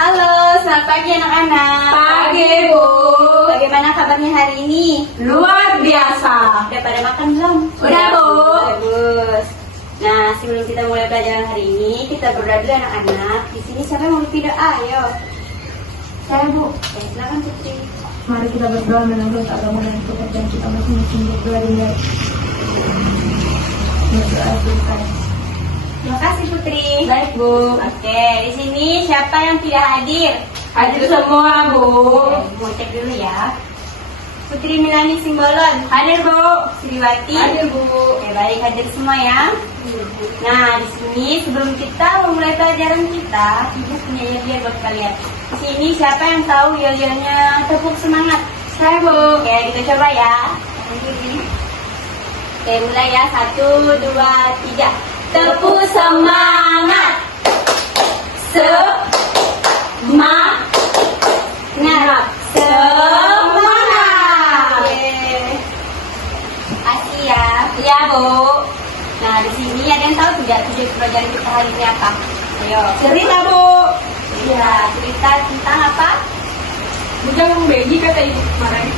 Halo, selamat pagi anak-anak. Pagi, Bu. Bagaimana kabarnya hari ini? Luar biasa. Udah pada makan belum? Udah, Bu. Bagus. Nah, sebelum kita mulai pelajaran hari ini, kita berdoa dulu anak-anak. Di sini siapa yang mau bikin doa? Ayo. Saya, Bu. Silakan Putri. Mari kita berdoa menurut agama dan pekerjaan kita masing-masing berdoa dengan berdoa berikan. Terima kasih Putri. Baik, Bu. Oke, di sini siapa yang tidak hadir? Hadir semua, Bu. Mau cek dulu ya. Putri Milani Simbolon. Hadir, Bu. Sriwati. Hadir, Bu. Oke, baik, hadir semua ya. Nah, di sini sebelum kita memulai pelajaran kita, Ibu punya yel-yel buat kalian. Di sini siapa yang tahu yel-yelnya tepuk semangat? Saya, Bu. Oke, kita coba ya. Oke, mulai ya. 1, 2, 3. Tepuk semangat. Semangat. Semangat. Oke. Kasih ya. Iya, Bu. Nah, di sini ada yang tahu tidak tujuan pelajaran kita hari ini apa? Ayo. Cerita, Bu. Iya, cerita tentang apa? Bujang Beji kata Ibu kemarin.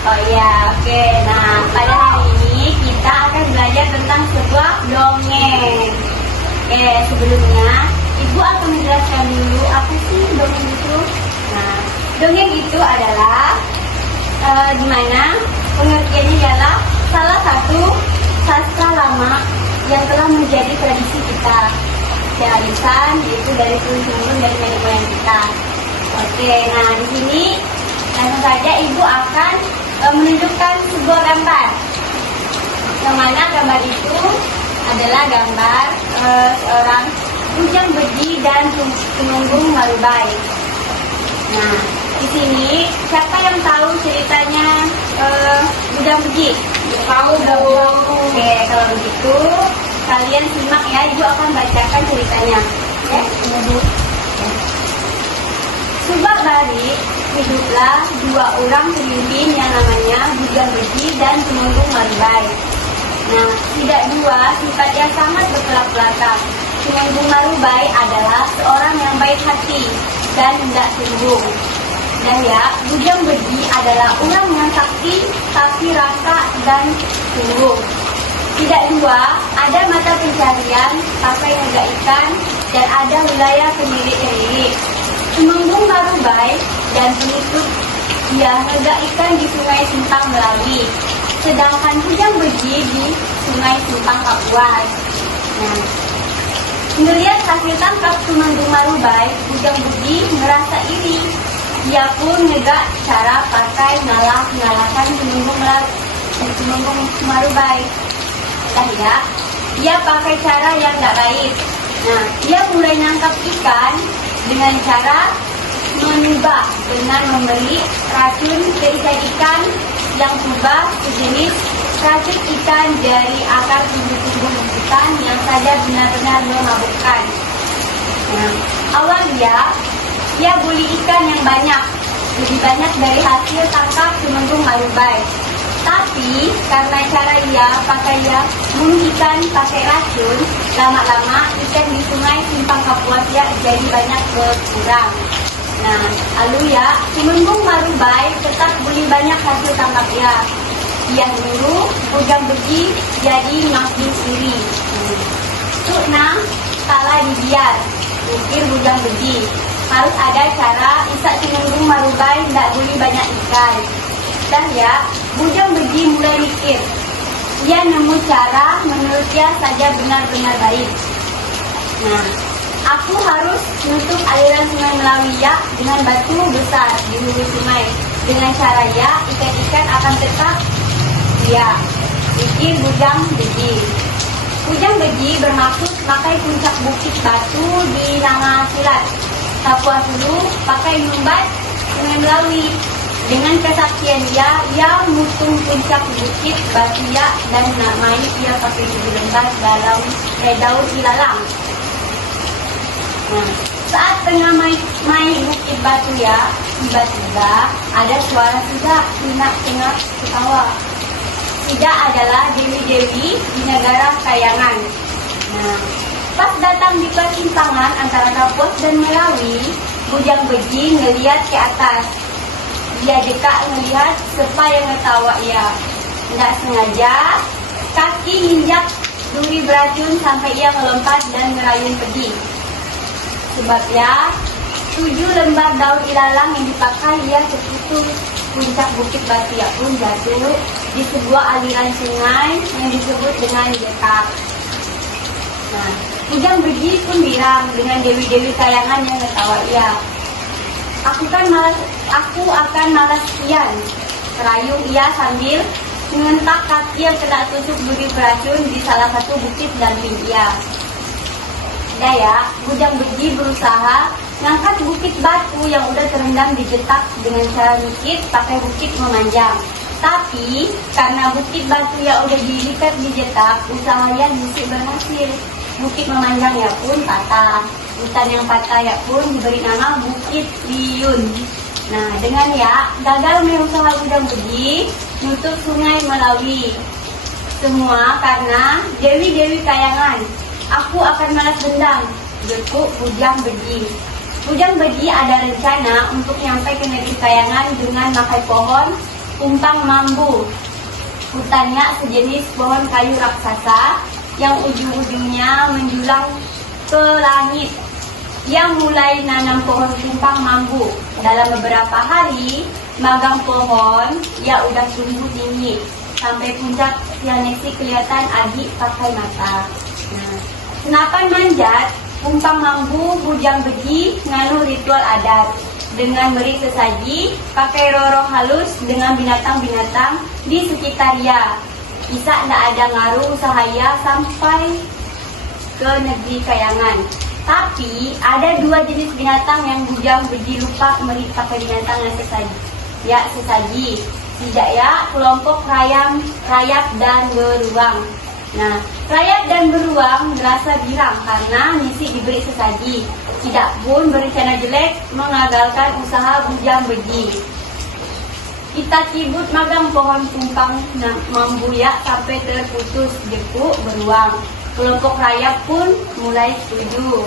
Oh iya, oke. Nah, pada hari ini kita akan belajar tentang sebuah dongeng. Oke, sebelumnya Ibu akan menjelaskan dulu apa sih dongeng itu. Nah, dongeng itu adalah di mana pengertiannya ialah salah satu sastra lama yang telah menjadi tradisi kita. Arisan yaitu dari turun-temurun dari nenek moyang kita. Oke, nah di sini langsung saja Ibu akan menunjukkan sebuah gambar. Yang mana gambar itu adalah gambar seorang bujang beji dan tumenggung marubai. Nah, di sini siapa yang tahu ceritanya bujang beji? Tahu, Bu. Oke, kalau begitu kalian simak ya, Ibu akan bacakan ceritanya. Ya, Bu. Subak bari, hiduplah dua orang pemimpin yang namanya Bujang Beji dan Tumenggung Marubai. Nah, tidak dua sifat yang sangat bertolak belakang. Tumenggung Marubai adalah seorang yang baik hati dan tidak sombong. Dan ya, Bujang Beji adalah orang yang sakti tapi rasa dan sungguh. Tidak dua, ada mata pencarian, pakai harga ikan, dan ada wilayah pemilik-pemilik. Tumenggung Marubai dan pengikut dia harga ikan di Sungai Simpang Melawi, sedangkan Bujang Beji di Sungai Simpang Kapuas. Nah, melihat hasil tangkap Tumenggung Marubai, Bujang Beji merasa iri. Dia pun ngegak cara pakai ngalahkan Tumenggung Marubai. Ya, dia pakai cara yang gak baik. Nah, dia mulai nangkap ikan dengan cara mengubah dengan memberi racun ke ikan yang berubah sejenis racun ikan dari akar tumbuh-tumbuh ikan yang saja benar-benar memabukkan. Nah, awalnya dia beli ikan yang banyak, lebih banyak dari hasil tangkap Tumenggung Marubai. Tapi karena cara membunuh ikan pakai racun, lama-lama ikan di Sungai Simpang Kapuas ya jadi banyak berkurang. Nah, lalu ya Tumenggung Marubai tetap beli banyak hasil tangkapnya. Yang dulu Bujang Beji jadi makin iri. Sukna kalah dibiar, pikir Bujang Beji. Harus ada cara isak Tumenggung Marubai tidak beli banyak ikan. Dan ya, Bujang Beji mulai mikir. Dia nemu cara menurut dia saja benar-benar baik. Nah, aku harus menutup aliran Sungai Melawi ya dengan batu besar di hulu sungai. Dengan cara ya, ikan-ikan akan tetap dia. Pikir Bujang Beji. Bujang Beji bermaksud pakai puncak bukit batu di Nanga Silat. Kapuas dulu pakai numbat Sungai Melawi. Dengan kesaktian ia mutung puncak bukit batu ya dan namai ia pakai lembar daun ilalang. Nah, saat tengah main bukit batu ya, tiba-tiba ada suara Sida di tengah ketawa. Sida adalah dewi-dewi di negara Kayangan. Nah, pas datang di persimpangan antara Kapuas dan Melawi, Bujang Beji ngeliat ke atas. Dia dekat melihat siapa yang ketawa ia. Tidak sengaja, kaki injak duri beracun sampai ia melompat dan merayun pergi. Sebabnya, 7 lembar daun ilalang yang dipakai ia terputus. Puncak Bukit Batia pun jatuh di sebuah aliran sungai yang disebut dengan Jetak. Nah, Bujang Beji pun bilang dengan dewi-dewi kayangan yang ketawa ia. Aku akan malas sekian, terayung ia sambil mengentak kaki yang kena tusuk duri beracun di salah satu bukit damping ia. Daya, Bujang Beji berusaha ngangkat bukit batu yang udah terendam di Jetak dengan cara mikir pakai bukit memanjang. Tapi karena bukit batu yang udah diikat di Jetak, usahanya mesti berhasil. Bukit memanjangnya pun patah. Hutan yang patah ya pun diberi nama Bukit Liyun. Nah, dengan ya gagal usaha Bujang Beji nutup sungai Melawi. Semua karena dewi-dewi kayangan. Aku akan malas dendam, dekuk Bujang Beji. Bujang Beji ada rencana untuk nyampe ke negeri kayangan dengan makai pohon tumpang mambu. Hutannya sejenis pohon kayu raksasa yang ujung-ujungnya menjulang ke langit. Yang mulai nanam pohon tumpang mambu. Dalam beberapa hari, magang pohon ya udah tumbuh tinggi. Sampai puncak Sianesi kelihatan adik pakai mata. Nah, senapan manjat, tumpang mambu Bujang Beji nganu ritual adat. Dengan beri sesaji, pakai rorong halus dengan binatang-binatang di sekitarnya. Bisa ndak ada ngaruh sahaya sampai ke negeri kayangan. Tapi ada 2 jenis binatang yang Bujang Beji lupa beri pakai binatang yang sesaji. Ya, sesaji. Tidak ya, kelompok rayap dan beruang. Nah, rayap dan beruang merasa girang karena misi diberi sesaji. Tidak pun berencana jelek mengagalkan usaha Bujang Beji. Kita cibut magang pohon tumpang mambu ya sampai terputus, dekuk beruang. Kelompok rayap pun mulai setuju.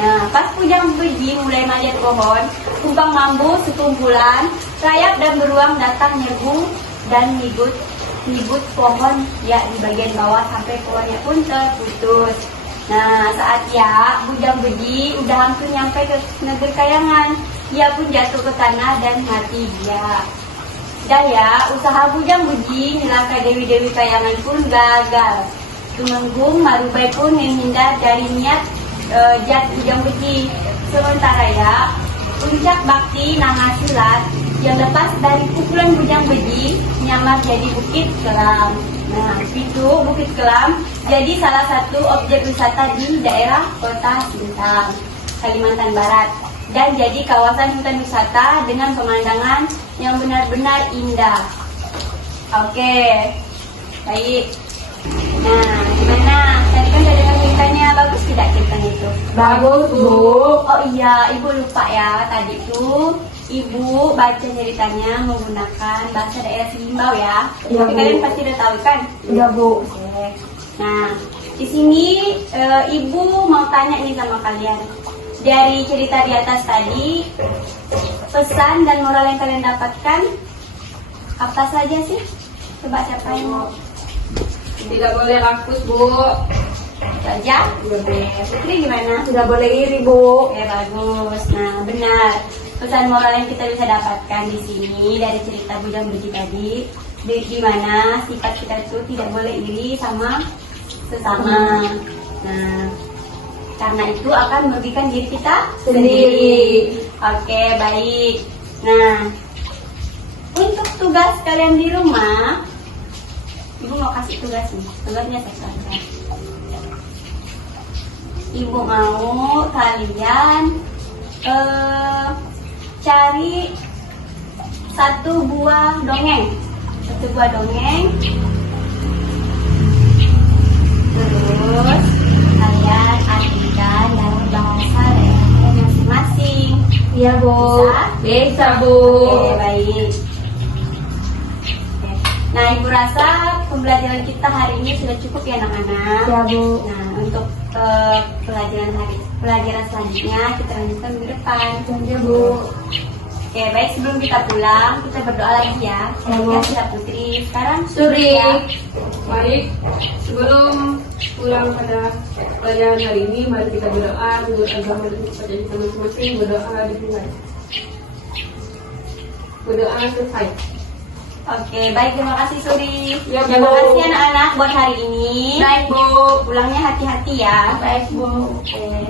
Nah, pas Bujang Beji mulai manjat pohon tumpang mambu sekumpulan, rayap dan beruang datang nyerbu dan nyibut pohon ya di bagian bawah sampai pohonnya pun terputus. Nah, saat ya Bujang Beji udah hampir nyampe ke negeri kayangan, ia pun jatuh ke tanah dan mati dia. Daya, usaha Bujang Beji nyelaka dewi-dewi kayangan pun gagal. Tumenggung Marubai pun menghindar dari niat jat Bujang Beji. Sementara ya, puncak bakti Nangasilat yang lepas dari pukulan Bujang Beji nyamar jadi Bukit Kelam. Nah, itu Bukit Kelam jadi salah satu objek wisata di daerah Kota Sintang, Kalimantan Barat, dan jadi kawasan hutan wisata dengan pemandangan yang benar-benar indah. Oke, baik. Nah, gimana? Tadi kan udah dengar ceritanya, bagus tidak ceritanya itu? Bagus, Bu. Oh iya, Ibu lupa ya, tadi tuh Ibu baca ceritanya menggunakan bahasa daerah Simbau ya. Iya, Tapi Bu. kalian pasti udah tahu kan? Iya, Bu. Oke. Nah, di sini Ibu mau tanya nih sama kalian. Dari cerita di atas tadi, pesan dan moral yang kalian dapatkan apa saja sih? Coba siapa yang mau? Tidak boleh rakus, Bu. Itu aja. Putri gimana? Tidak boleh iri, Bu. Oke, bagus. Nah, benar. Pesan moral yang kita bisa dapatkan di sini dari cerita Bujang Beji tadi, di mana sifat kita itu tidak boleh iri sama sesama. Nah, karena itu akan merugikan diri kita sendiri. Oke, baik. Nah, untuk tugas kalian di rumah, Ibu mau kasih tugas nih. Tugasnya saya. Ibu mau kalian cari satu buah dongeng. Terus kalian artikan dalam bahasa daerah masing-masing. Iya, Bu. Bisa? Bisa, Bu. Oke, baik. Oke. Nah, Ibu rasa pembelajaran kita hari ini sudah cukup ya anak-anak. Ya, Bu. Nah, untuk pelajaran selanjutnya kita lanjutkan minggu depan. Ya, Bu. Oke, baik, sebelum kita pulang, kita berdoa lagi ya. Ya, Bu. Ya, sudah Putri. Sekarang Suri. ya. Baik, sebelum pulang pada pelajaran hari ini, mari kita berdoa menurut agama dan kepercayaan kita masing-masing. Berdoa dimulai. Berdoa selesai. Oke, baik, terima kasih Suri. Ya, Bu. Terima kasih anak-anak buat hari ini. Baik, Bu. Pulangnya hati-hati ya. Baik, Bu. Oke.